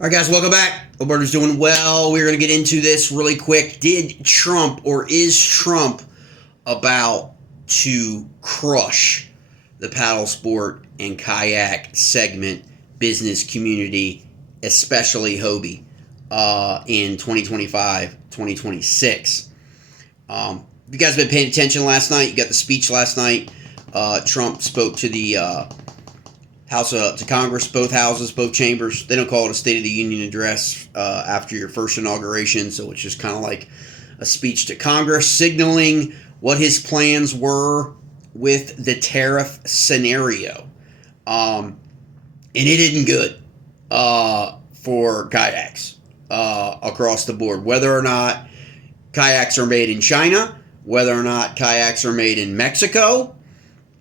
All right, guys, welcome back. Hope everybody's doing well. We're going to get into this really quick. Did Trump or is Trump about to crush the paddle sport and kayak segment business community, especially Hobie, in 2025, 2026? If you guys been paying attention last night, you got the speech last night. Trump spoke to the to Congress, both houses, both chambers. They don't call it a State of the Union address after your first inauguration, so it's just kind of like a speech to Congress signaling what his plans were with the tariff scenario. And it isn't good for kayaks across the board. Whether or not kayaks are made in China, whether or not kayaks are made in Mexico,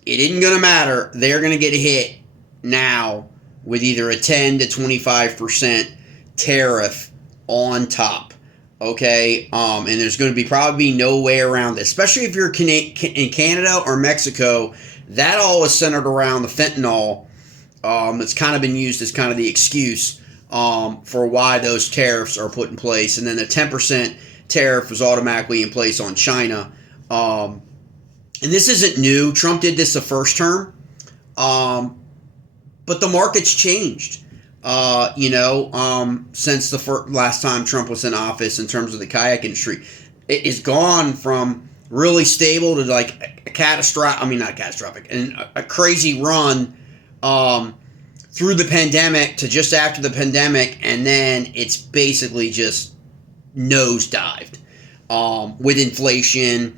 it isn't going to matter. They're going to get hit now with either a 10 to 25% tariff on top. Okay, and there's going to be probably no way around it, especially if you're in Canada or Mexico. That all is centered around the fentanyl. That's kind of been used as kind of the excuse for why those tariffs are put in place. And then the 10% tariff was automatically in place on China. And this isn't new. Trump did this the first term. But the market's changed, since the last time Trump was in office in terms of the kayak industry. It has gone from really stable to like a crazy run through the pandemic to just after the pandemic, and then it's basically just nosedived with inflation,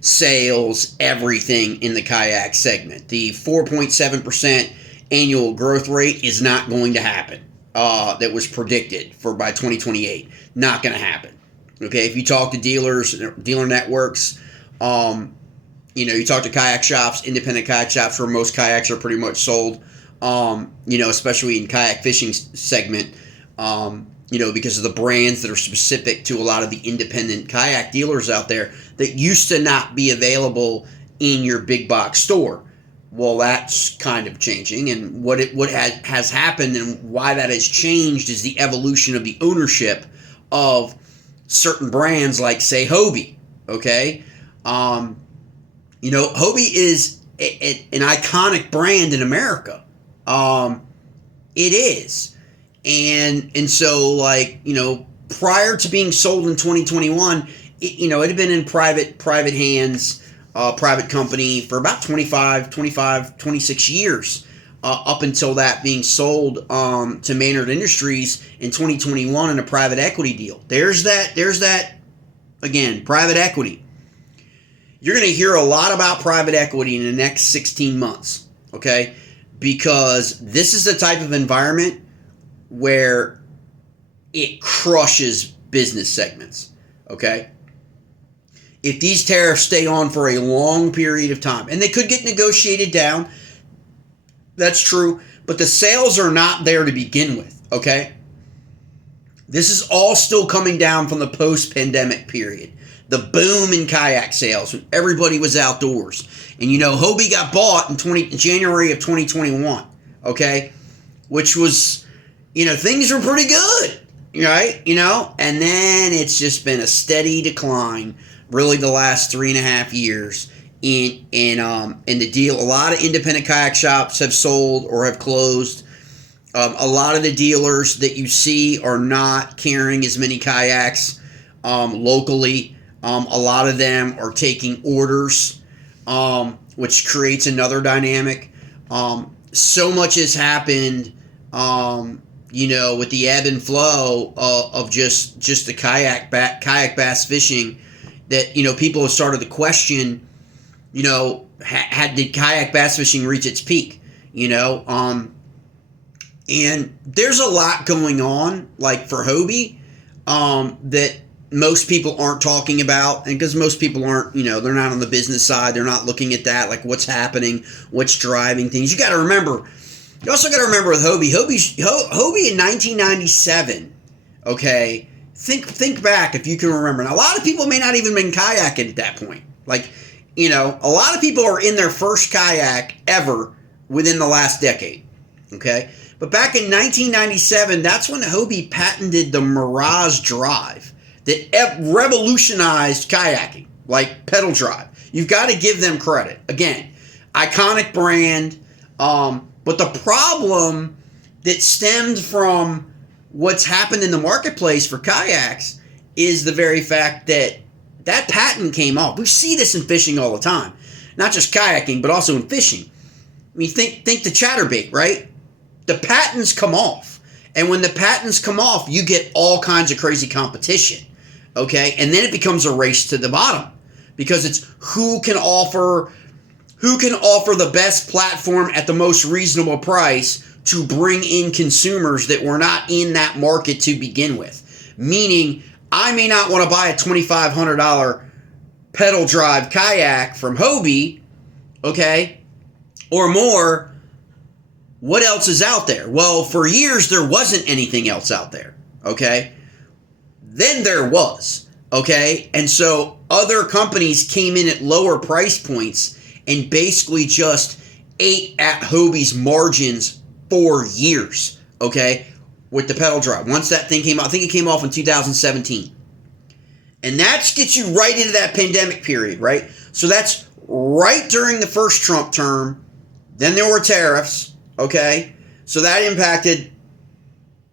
sales, everything in the kayak segment. The 4.7% annual growth rate is not going to happen. That was predicted for by 2028. Not going to happen. Okay, if you talk to dealers, dealer networks, you talk to kayak shops, independent kayak shops where most kayaks are pretty much sold, especially in kayak fishing segment, because of the brands that are specific to a lot of the independent kayak dealers out there that used to not be available in your big box store. Well, that's kind of changing, and what has happened and why that has changed is the evolution of the ownership of certain brands, like say Hobie. Okay, Hobie is an iconic brand in America. It is, and so prior to being sold in 2021, it had been in private hands. Private company for about 26 years, up until that being sold to Maynard Industries in 2021 in a private equity deal. There's that again, private equity. You're going to hear a lot about private equity in the next 16 months, okay? Because this is the type of environment where it crushes business segments, okay? If these tariffs stay on for a long period of time, and they could get negotiated down, that's true, but the sales are not there to begin with, okay? This is all still coming down from the post-pandemic period. The boom in kayak sales when everybody was outdoors. And Hobie got bought in January of 2021, okay? Which was, things were pretty good, right? And then it's just been a steady decline really the last 3.5 years in the deal. A lot of independent kayak shops have sold or have closed. A lot of the dealers that you see are not carrying as many kayaks locally. A lot of them are taking orders, which creates another dynamic. So much has happened, with the ebb and flow of just the kayak bass fishing, that people have started to question, did kayak bass fishing reach its peak? And there's a lot going on, like for Hobie, that most people aren't talking about, and because most people aren't, they're not on the business side, they're not looking at that, like what's happening, what's driving things. You also got to remember with Hobie in 1997, okay. Think back if you can remember. Now, a lot of people may not even been kayaking at that point. A lot of people are in their first kayak ever within the last decade. Okay? But back in 1997, that's when Hobie patented the Mirage Drive that revolutionized kayaking, like pedal drive. You've got to give them credit. Again, iconic brand. But the problem that stemmed from what's happened in the marketplace for kayaks is the very fact that that patent came off. We see this in fishing all the time. Not just kayaking, but also in fishing. I mean, think the chatterbait, right? The patents come off. And when the patents come off, you get all kinds of crazy competition. Okay? And then it becomes a race to the bottom. Because it's who can offer the best platform at the most reasonable price to bring in consumers that were not in that market to begin with. Meaning, I may not want to buy a $2,500 pedal drive kayak from Hobie, okay, or more. What else is out there? Well, for years, there wasn't anything else out there, okay? Then there was, okay? And so other companies came in at lower price points and basically just ate at Hobie's margins for years, okay, with the pedal drive. Once that thing came out, I think it came off in 2017. And that gets you right into that pandemic period, right? So that's right during the first Trump term. Then there were tariffs, okay? So that impacted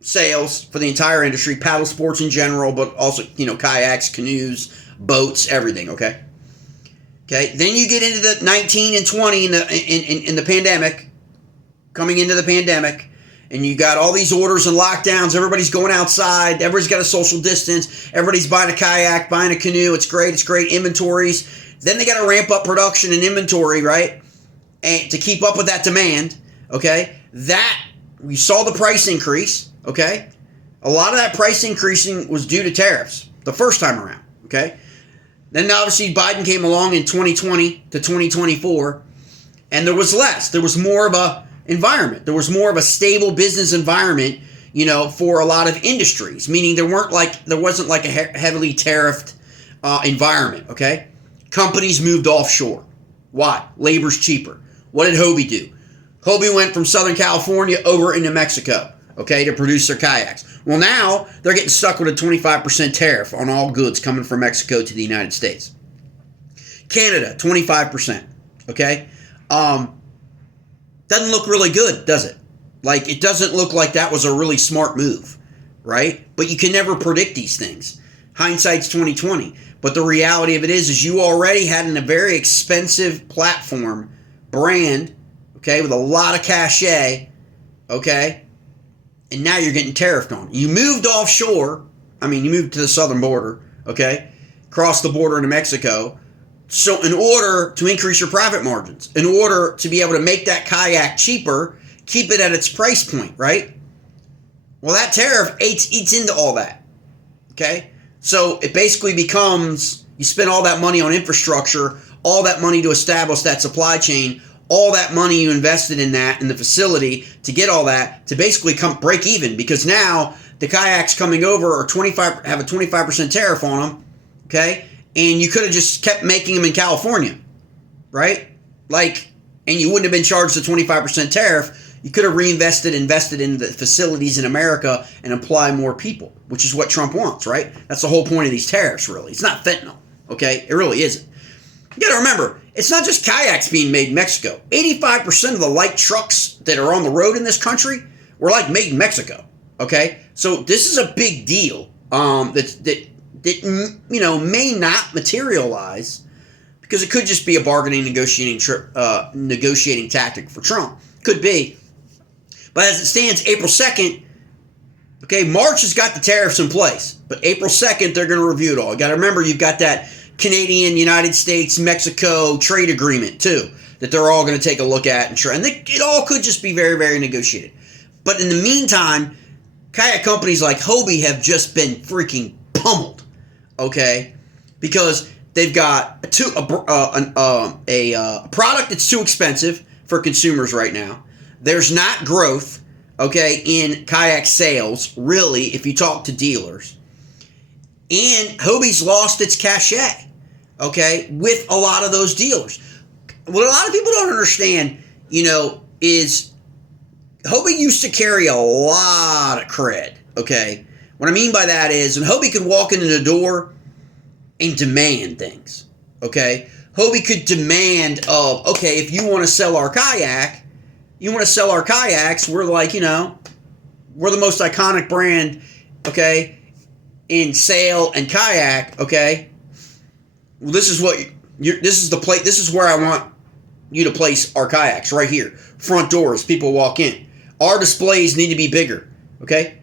sales for the entire industry, paddle sports in general, but also, kayaks, canoes, boats, everything, okay? Okay, then you get into the 19 and 20 in the pandemic, coming into the pandemic, and you got all these orders and lockdowns. Everybody's going outside. Everybody's got a social distance. Everybody's buying a kayak, buying a canoe. It's great. Inventories. Then they got to ramp up production and inventory, right? And to keep up with that demand, okay? That, we saw the price increase, okay? A lot of that price increasing was due to tariffs the first time around, okay? Then obviously Biden came along in 2020 to 2024, and there was less. There was more of a environment. There was more of a stable business environment, for a lot of industries. Meaning there wasn't like a heavily tariffed environment. Okay, companies moved offshore. Why? Labor's cheaper. What did Hobie do? Hobie went from Southern California over into Mexico. Okay, to produce their kayaks. Well, now they're getting stuck with a 25% tariff on all goods coming from Mexico to the United States. Canada, 25%. Okay? Doesn't look really good, does it? Like, it doesn't look like that was a really smart move, right? But you can never predict these things. Hindsight's 2020. But the reality of it is you already had a very expensive platform, brand, okay, with a lot of cachet, okay? And now you're getting tariffed on. You moved offshore. You moved to the southern border, okay? Crossed the border into Mexico. So in order to increase your profit margins, in order to be able to make that kayak cheaper, keep it at its price point, right? Well, that tariff eats into all that, okay? So it basically becomes, you spend all that money on infrastructure, all that money to establish that supply chain, all that money you invested in that, in the facility, to get all that, to basically break even, because now the kayaks coming over have a 25% tariff on them, okay? And you could have just kept making them in California, right? And you wouldn't have been charged the 25% tariff. You could have invested in the facilities in America and employ more people, which is what Trump wants, right? That's the whole point of these tariffs, really. It's not fentanyl, okay? It really isn't. You got to remember, it's not just kayaks being made in Mexico. 85% of the light trucks that are on the road in this country were made in Mexico, okay? So this is a big deal that may not materialize, because it could just be a bargaining, negotiating tactic for Trump. Could be. But as it stands, April 2nd, okay, March has got the tariffs in place. But April 2nd, they're going to review it all. You got to remember, you've got that Canadian, United States, Mexico trade agreement, too, that they're all going to take a look at. And it all could just be very, very negotiated. But in the meantime, kayak companies like Hobie have just been freaking pummeled, okay? Because they've got a product that's too expensive for consumers right now. There's not growth, okay, in kayak sales, really, if you talk to dealers. And Hobie's lost its cachet, okay, with a lot of those dealers. What a lot of people don't understand, is Hobie used to carry a lot of cred, okay? What I mean by that is, when Hobie could walk into the door and demand things, okay? Hobie could demand of, okay, if you want to sell our kayak, you want to sell our kayaks, we're like, we're the most iconic brand, okay, in sail and kayak, okay? Well, this is what this is the place. This is where I want you to place our kayaks, right here, front doors. People walk in. Our displays need to be bigger, okay?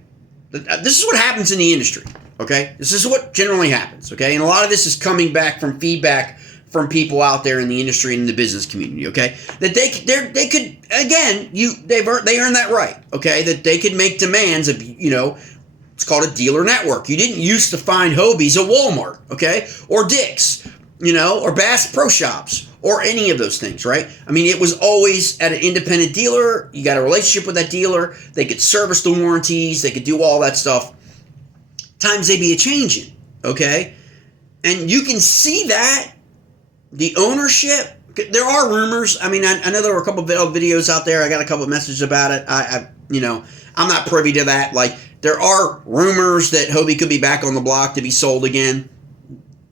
This is what happens in the industry, okay? This is what generally happens, okay? And a lot of this is coming back from feedback from people out there in the industry and in the business community, okay? That they could again, they earn that right, okay? That they could make demands of, it's called a dealer network. You didn't used to find Hobies at Walmart, okay? Or Dick's, or Bass Pro Shops, or any of those things, right? I mean, it was always at an independent dealer. You got a relationship with that dealer. They could service the warranties. They could do all that stuff. Times they be a-changing, okay? And you can see that. The ownership, there are rumors. I mean, I know there were a couple of videos out there. I got a couple of messages about it. I'm not privy to that. Like, there are rumors that Hobie could be back on the block to be sold again.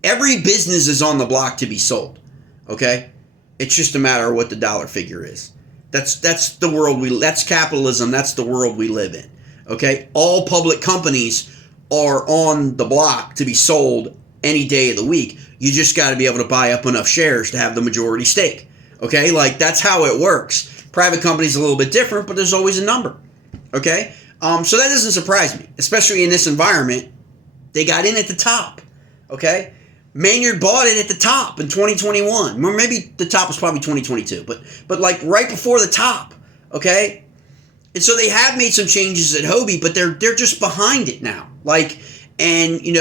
Every business is on the block to be sold, okay? It's just a matter of what the dollar figure is. That's the world that's capitalism. That's the world we live in, okay? All public companies are on the block to be sold any day of the week. You just got to be able to buy up enough shares to have the majority stake, okay? Like, that's how it works. Private companies a little bit different, but there's always a number, okay? So that doesn't surprise me, especially in this environment. They got in at the top, okay? Maynard bought it at the top in 2021. Or maybe the top was probably 2022, but like right before the top, okay? And so they have made some changes at Hobie, but they're just behind it now. Like, and you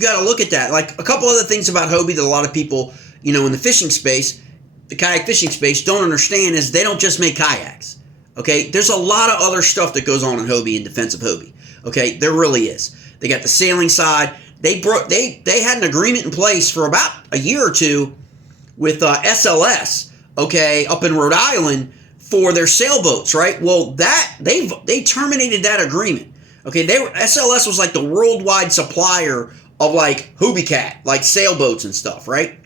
got to look at that. Like, a couple other things about Hobie that a lot of people, in the fishing space, the kayak fishing space, don't understand is they don't just make kayaks. Okay, there's a lot of other stuff that goes on in Hobie in defense of Hobie. Okay, there really is. They got the sailing side. They had an agreement in place for about a year or two with SLS, okay, up in Rhode Island for their sailboats, right? Well, they terminated that agreement. Okay, SLS was like the worldwide supplier of like Hobie Kayak, like sailboats and stuff, right?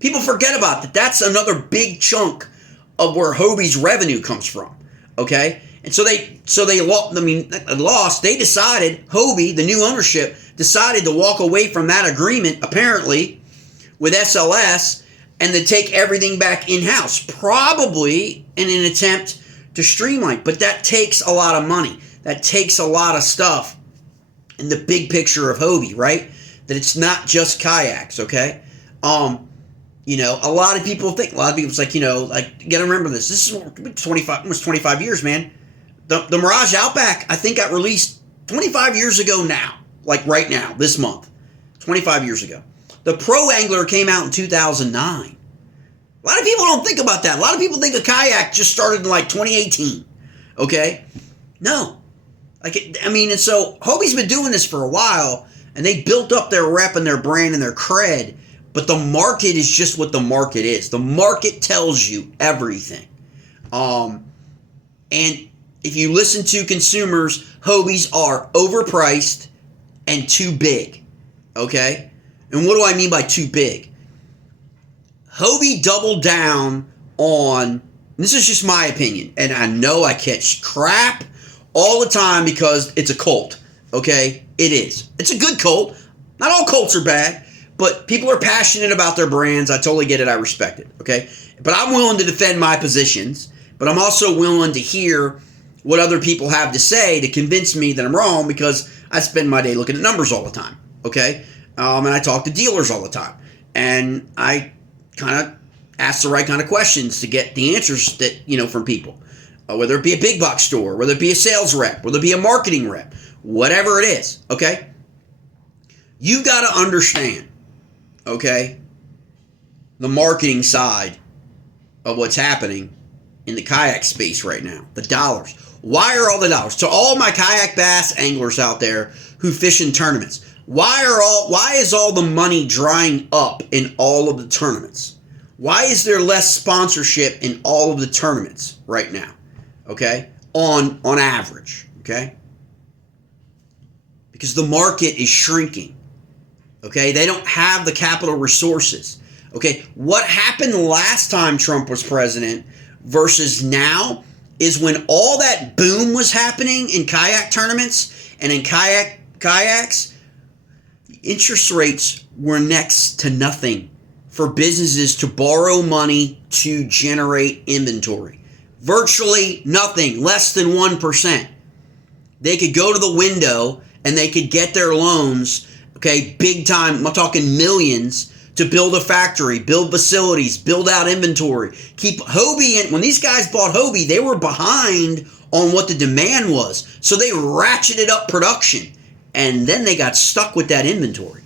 People forget about that. That's another big chunk of where Hobie's revenue comes from, okay? And so they lost. They decided, Hobie, the new ownership, decided to walk away from that agreement, apparently, with SLS, and to take everything back in-house, probably in an attempt to streamline. But that takes a lot of money. That takes a lot of stuff in the big picture of Hobie, right? That it's not just kayaks, okay? A lot of people think, it's like, you got to remember this. This is almost 25 years, man. The Mirage Outback, I think, got released 25 years ago now. Like right now, this month. 25 years ago. The Pro Angler came out in 2009. A lot of people don't think about that. A lot of people think a kayak just started in like 2018. Okay? No. And so Hobie's been doing this for a while, and they built up their rep and their brand and their cred, but the market is just what the market is. The market tells you everything. And if you listen to consumers, Hobies are overpriced and too big, okay? And what do I mean by too big? Hobie doubled down on, this is just my opinion, and I know I catch crap all the time because it's a cult, okay? It is. It's a good cult. Not all cults are bad, but people are passionate about their brands. I totally get it. I respect it, okay? But I'm willing to defend my positions, but I'm also willing to hear what other people have to say to convince me that I'm wrong, because I spend my day looking at numbers all the time, okay? And I talk to dealers all the time. And I kind of ask the right kind of questions to get the answers that, from people. Whether it be a big box store, whether it be a sales rep, whether it be a marketing rep, whatever it is, okay? You got to understand, okay, the marketing side of what's happening in the kayak space right now. The dollars. Why are all the dollars? To all my kayak bass anglers out there who fish in tournaments, why is all the money drying up in all of the tournaments? Why is there less sponsorship in all of the tournaments right now? okay, on average, okay? Because the market is shrinking, okay? They don't have the capital resources, okay? What happened last time Trump was president versus now is when all that boom was happening in kayak tournaments and in kayaks, interest rates were next to nothing for businesses to borrow money to generate inventory. Virtually nothing, less than 1%. They could go to the window and they could get their loans, okay, big time, I'm talking millions, to build a factory, build facilities, build out inventory, keep Hobie in. When these guys bought Hobie, they were behind on what the demand was. So they ratcheted up production. And then they got stuck with that inventory.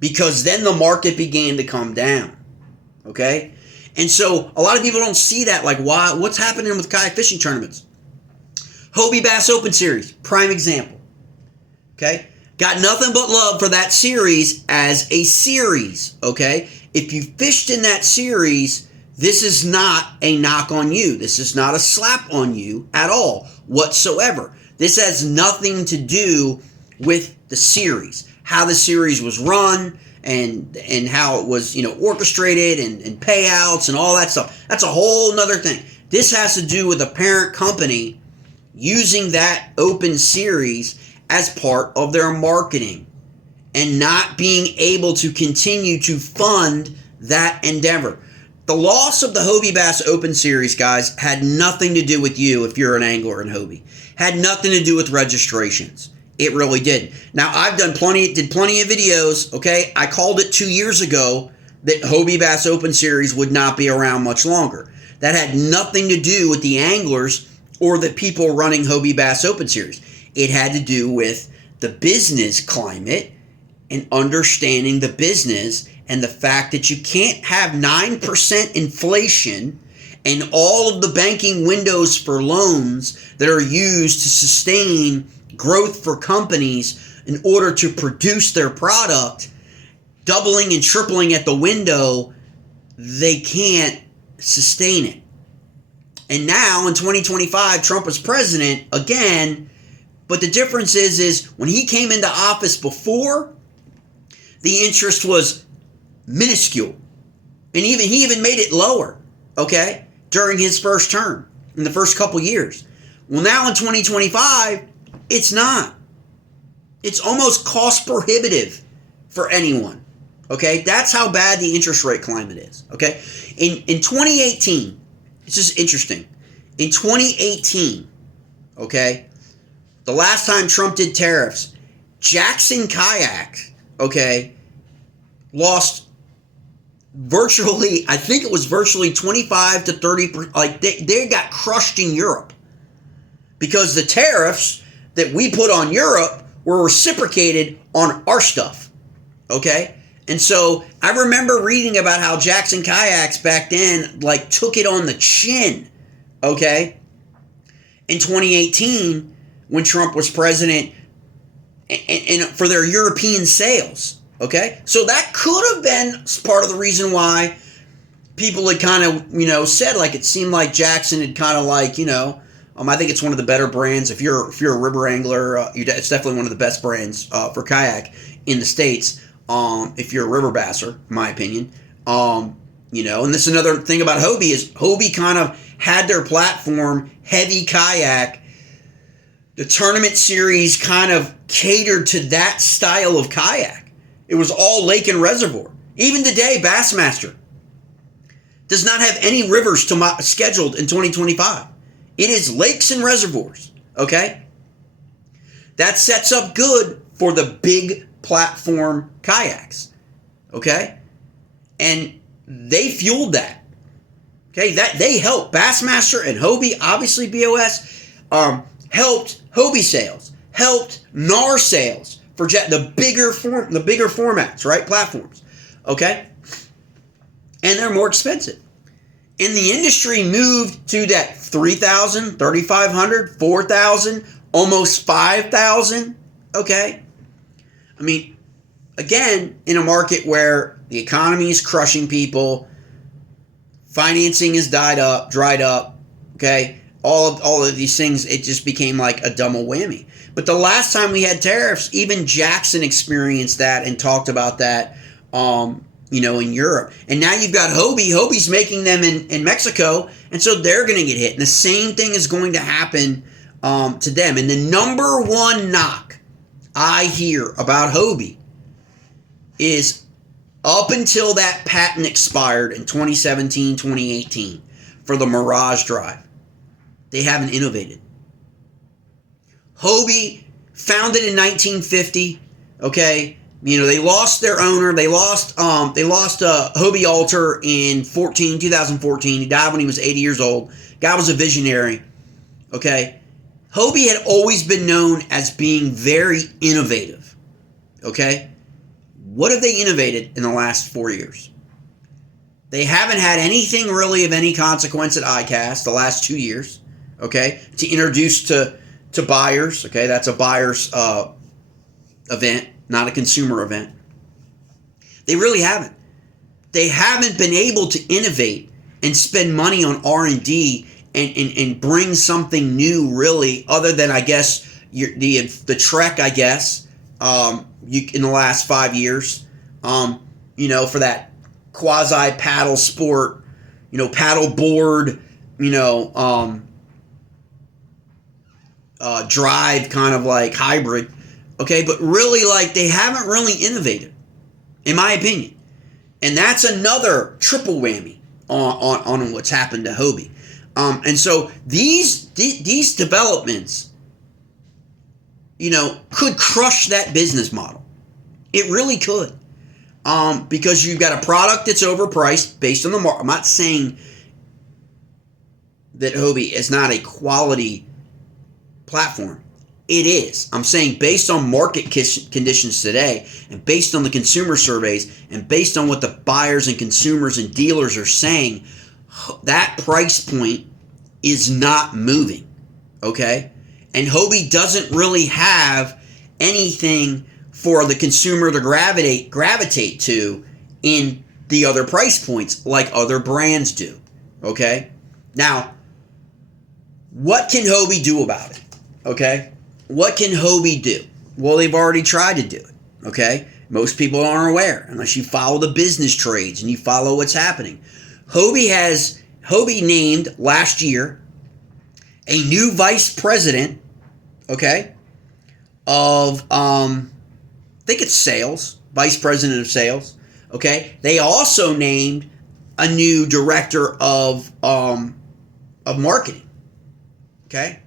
Because then the market began to come down. Okay? And so a lot of people don't see that. Like, why? What's happening with kayak fishing tournaments? Hobie Bass Open Series, prime example. Okay? Got nothing but love for that series as a series, okay? If you fished in that series, this is not a knock on you. This is not a slap on you at all whatsoever. This has nothing to do with the series, how the series was run and how it was, orchestrated and payouts and all that stuff. That's a whole nother thing. This has to do with the parent company using that open series as part of their marketing and not being able to continue to fund that endeavor. The loss of the Hobie Bass Open Series, guys, had nothing to do with you if you're an angler in Hobie. Had nothing to do with registrations. It really did. Now, I've did plenty of videos, okay? I called it 2 years ago that Hobie Bass Open Series would not be around much longer. That had nothing to do with the anglers or the people running Hobie Bass Open Series. It had to do with the business climate and understanding the business and the fact that you can't have 9% inflation and all of the banking windows for loans that are used to sustain growth for companies in order to produce their product, doubling and tripling at the window. They can't sustain it. And now in 2025, Trump was president again. But the difference is when he came into office before, the interest was minuscule. And he even made it lower, okay, during his first term, in the first couple years. Well, now in 2025, it's not. It's almost cost prohibitive for anyone, okay? That's how bad the interest rate climate is, okay? In 2018, it's just interesting. In 2018, okay, the last time Trump did tariffs, Jackson Kayak, okay, lost virtually, I think it was virtually 25 to 30%. Like, they got crushed in Europe because the tariffs that we put on Europe were reciprocated on our stuff, okay? And so I remember reading about how Jackson Kayaks back then, like, took it on the chin, okay, in 2018 when Trump was president, and for their European sales, okay? So that could have been part of the reason why people had kind of, said, like, it seemed like Jackson had kind of like, I think it's one of the better brands. If you're a river angler, it's definitely one of the best brands for kayak in the States. If you're a river basser, in my opinion, and this is another thing about Hobie is Hobie kind of had their platform heavy kayak. The tournament series kind of catered to that style of kayak. It was all lake and reservoir. Even today, Bassmaster does not have any rivers scheduled in 2025. It is lakes and reservoirs, okay? That sets up good for the big platform kayaks, okay? And they fueled that, okay? That they helped. Bassmaster and Hobie, obviously BOS, helped Hobie sales, helped NAR sales for the bigger formats, right? Platforms, okay? And they're more expensive. And the industry moved to that $3,000, $3,500, $4,000, almost $5,000, okay? I mean, again, in a market where the economy is crushing people, financing is dried up, okay? all of these things, it just became like a double whammy. But the last time we had tariffs, even Jackson experienced that and talked about that, in Europe. And now you've got Hobie. Hobie's making them in Mexico, and so they're going to get hit. And the same thing is going to happen to them. And the number one knock I hear about Hobie is up until that patent expired in 2017, 2018 for the Mirage drive, they haven't innovated. Hobie, founded in 1950, okay, they lost their owner. They lost Hobie Alter in 2014. He died when he was 80 years old. Guy was a visionary, okay. Hobie had always been known as being very innovative, okay. What have they innovated in the last 4 years? They haven't had anything really of any consequence at ICAST the last 2 years, okay, to introduce to buyers, okay. That's a buyer's event, not a consumer event. They really haven't. They haven't been able to innovate and spend money on R&D and bring something new, really, other than, I guess, the Trek, I guess, in the last 5 years, for that quasi paddle sport, paddle board, drive kind of like hybrid. Okay, but really, like, they haven't really innovated, in my opinion. And that's another triple whammy on what's happened to Hobie. And so these developments, could crush that business model. It really could. Because you've got a product that's overpriced based on the market. I'm not saying that Hobie is not a quality platform. It is. I'm saying based on market conditions today, and based on the consumer surveys, and based on what the buyers and consumers and dealers are saying, that price point is not moving, okay? And Hobie doesn't really have anything for the consumer to gravitate to in the other price points like other brands do, okay? Now, what can Hobie do about it, okay? What can Hobie do? Well, they've already tried to do it, okay? Most people aren't aware unless you follow the business trades and you follow what's happening. Hobie named last year a new vice president, okay, of, I think it's sales, vice president of sales, okay? They also named a new director of marketing, okay?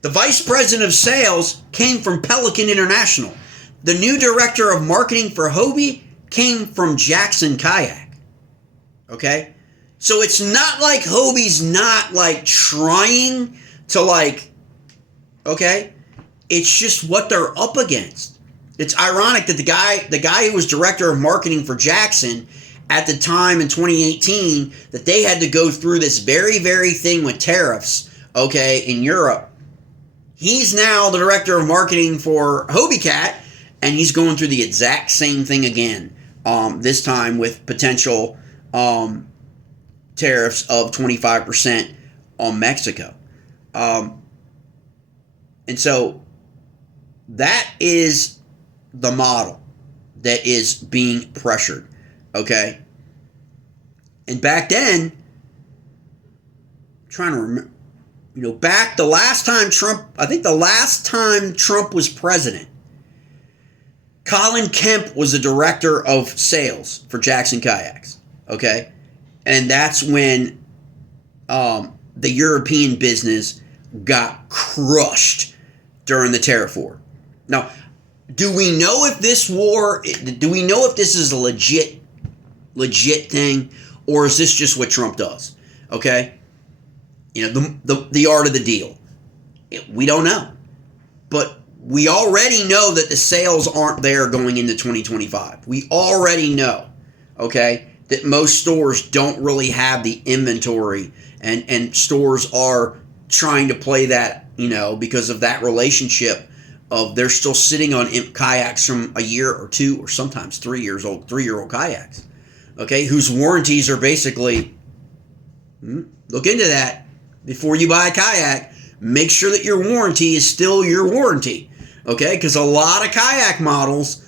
The vice president of sales came from Pelican International. The new director of marketing for Hobie came from Jackson Kayak. Okay? So it's not like Hobie's not like trying to okay? It's just what they're up against. It's ironic that the guy who was director of marketing for Jackson at the time in 2018, that they had to go through this very, very thing with tariffs, okay, in Europe. He's now the director of marketing for Hobie Kayak, and he's going through the exact same thing again, this time with potential tariffs of 25% on Mexico. And so that is the model that is being pressured, okay? And back then, I'm trying to remember, back the last time Trump was president, Colin Kemp was the director of sales for Jackson Kayaks, okay? And that's when the European business got crushed during the tariff war. Now, do we know if this is a legit thing, or is this just what Trump does, okay? The art of the deal. We don't know. But we already know that the sales aren't there going into 2025. We already know, okay, that most stores don't really have the inventory, and stores are trying to play that, because of that relationship of they're still sitting on kayaks from a year or two or sometimes 3-year-old kayaks, okay, whose warranties are basically, look into that. before you buy a kayak, make sure that your warranty is still your warranty. Okay? Because a lot of kayak models,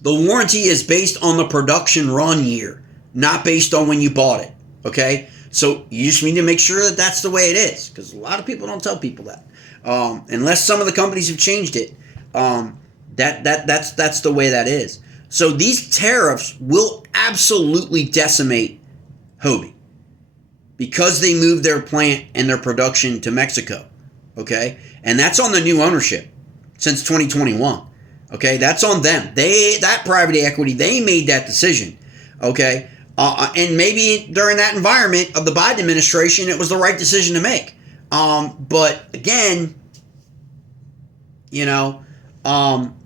the warranty is based on the production run year, not based on when you bought it. Okay? So you just need to make sure that that's the way it is, because a lot of people don't tell people that. Unless some of the companies have changed it, that's the way that is. So these tariffs will absolutely decimate Hobie because they moved their plant and their production to Mexico. Okay? And that's on the new ownership since 2021. Okay? That's on them. That private equity, they made that decision. Okay? And maybe during that environment of the Biden administration, it was the right decision to make. But again,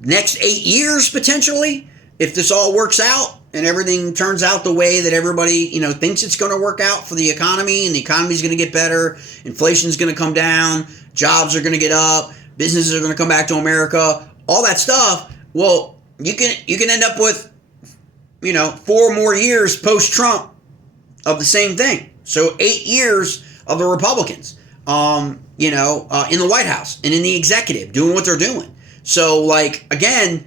next 8 years potentially, if this all works out and everything turns out the way that everybody, thinks it's going to work out for the economy, and the economy is going to get better, inflation is going to come down, jobs are going to get up, businesses are going to come back to America, all that stuff. Well, you can end up with 4 more years post-Trump of the same thing. So 8 years of the Republicans, in the White House and in the executive doing what they're doing. So, again,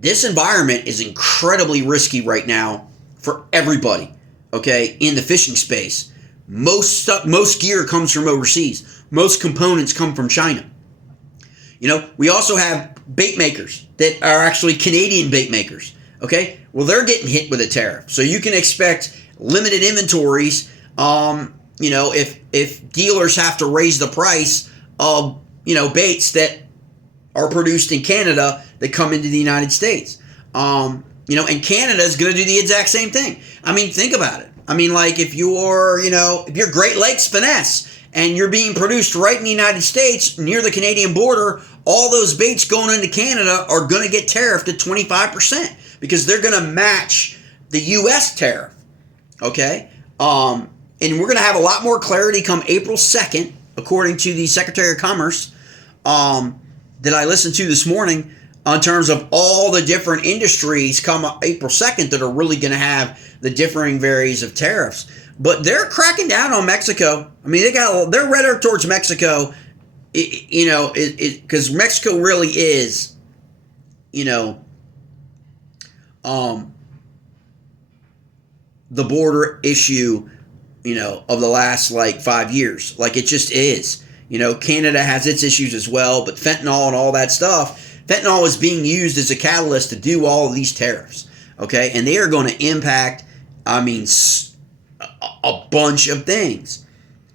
this environment is incredibly risky right now for everybody, okay, in the fishing space. Most gear comes from overseas. Most components come from China. We also have bait makers that are actually Canadian bait makers. Okay, well, they're getting hit with a tariff, so you can expect limited inventories. If dealers have to raise the price of baits that are produced in Canada that come into the United States, and Canada is going to do the exact same thing. I mean, think about it. I mean, if you're Great Lakes finesse and you're being produced right in the United States near the Canadian border, all those baits going into Canada are going to get tariffed at 25%. Because they're going to match the U.S. tariff, okay? And we're going to have a lot more clarity come April 2nd, according to the Secretary of Commerce that I listened to this morning, in terms of all the different industries come April 2nd that are really going to have the differing varies of tariffs. But they're cracking down on Mexico. I mean, they're redder towards Mexico, because Mexico really is, the border issue, of the last 5 years. It just is. Canada has its issues as well, but fentanyl and all that stuff, fentanyl is being used as a catalyst to do all of these tariffs. Okay, and they are going to impact, a bunch of things.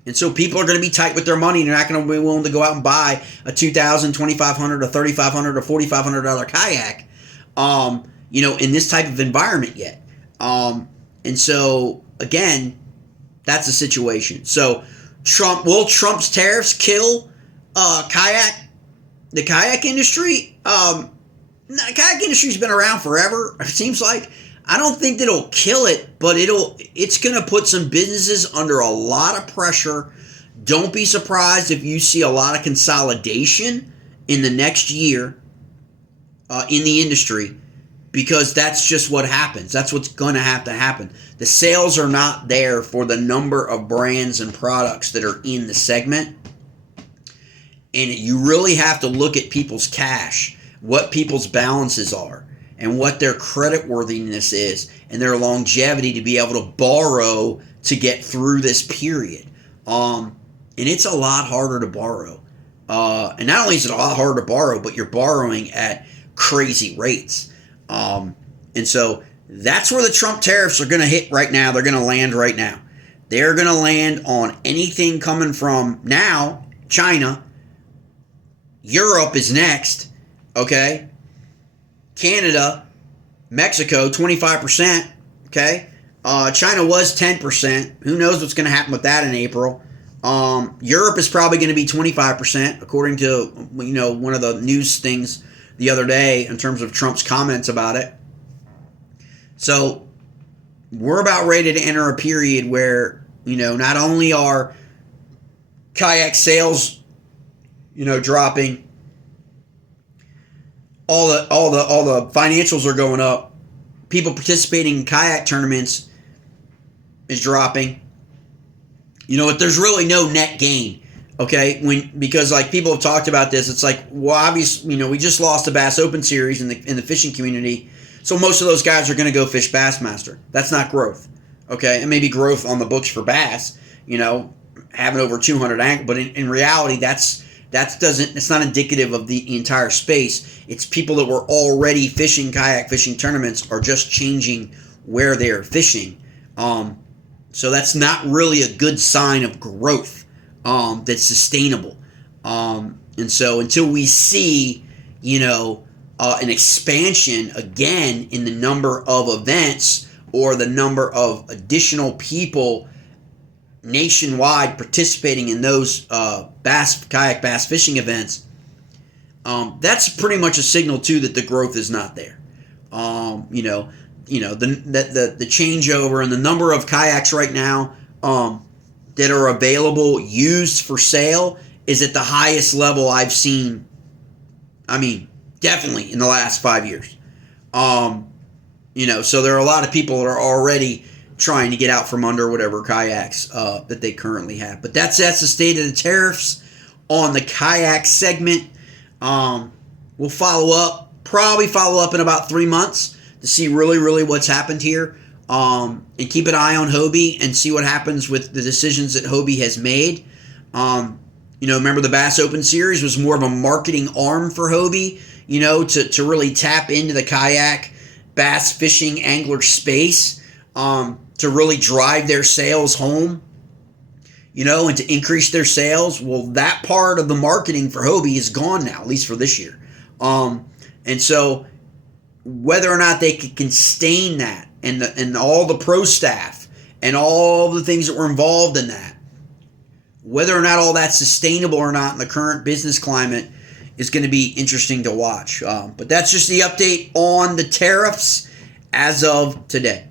And so people are going to be tight with their money, and they're not going to be willing to go out and buy a $2,000, $2,500, or $3,500, or $4,500 kayak, in this type of environment yet. And so, again, that's the situation. So, Trump's tariffs kill the kayak industry? The kayak industry's been around forever, it seems like. I don't think that it'll kill it, but it's going to put some businesses under a lot of pressure. Don't be surprised if you see a lot of consolidation in the next year in the industry, because that's just what happens. That's what's going to have to happen. The sales are not there for the number of brands and products that are in the segment. And you really have to look at people's cash, what people's balances are, and what their creditworthiness is, and their longevity to be able to borrow to get through this period. And it's a lot harder to borrow. And not only is it a lot harder to borrow, but you're borrowing at crazy rates. And so that's where the Trump tariffs are going to hit right now. They're going to land right now. They're going to land on anything coming from now, China. Europe is next, okay? Canada, Mexico, 25%, okay? China was 10%. Who knows what's going to happen with that in April? Europe is probably going to be 25%, according to, one of the news things the other day in terms of Trump's comments about it. So we're about ready to enter a period where, not only are kayak sales, dropping, all the financials are going up. People participating in kayak tournaments is dropping. you know, there's really no net gain. Okay, because like people have talked about this, it's like, well, obviously, you know, we just lost the Bass Open Series in the fishing community, so most of those guys are going to go fish Bassmaster. That's not growth. Okay, and maybe growth on the books for bass, you know, having over 200 angles, but in reality, it's not indicative of the entire space. It's people that were already fishing kayak fishing tournaments are just changing where they are fishing. So that's not really a good sign of growth. That's sustainable. And so until we see, you know, an expansion again in the number of events or the number of additional people nationwide participating in those kayak bass fishing events, that's pretty much a signal too that the growth is not there. The changeover and the number of kayaks right now that are available used for sale is at the highest level I've seen. I mean, definitely in the last 5 years. So there are a lot of people that are already trying to get out from under whatever kayaks that they currently have. But that's the state of the tariffs on the kayak segment. We'll probably follow up in about 3 months to see really what's happened here. And keep an eye on Hobie and see what happens with the decisions that Hobie has made. Remember the Bass Open Series was more of a marketing arm for Hobie, to really tap into the kayak bass fishing angler space, to really drive their sales home, and to increase their sales. Well, that part of the marketing for Hobie is gone now, at least for this year. And so whether or not they can sustain that, and all the pro staff and all the things that were involved in that, whether or not all that's sustainable or not in the current business climate is going to be interesting to watch. But that's just the update on the tariffs as of today.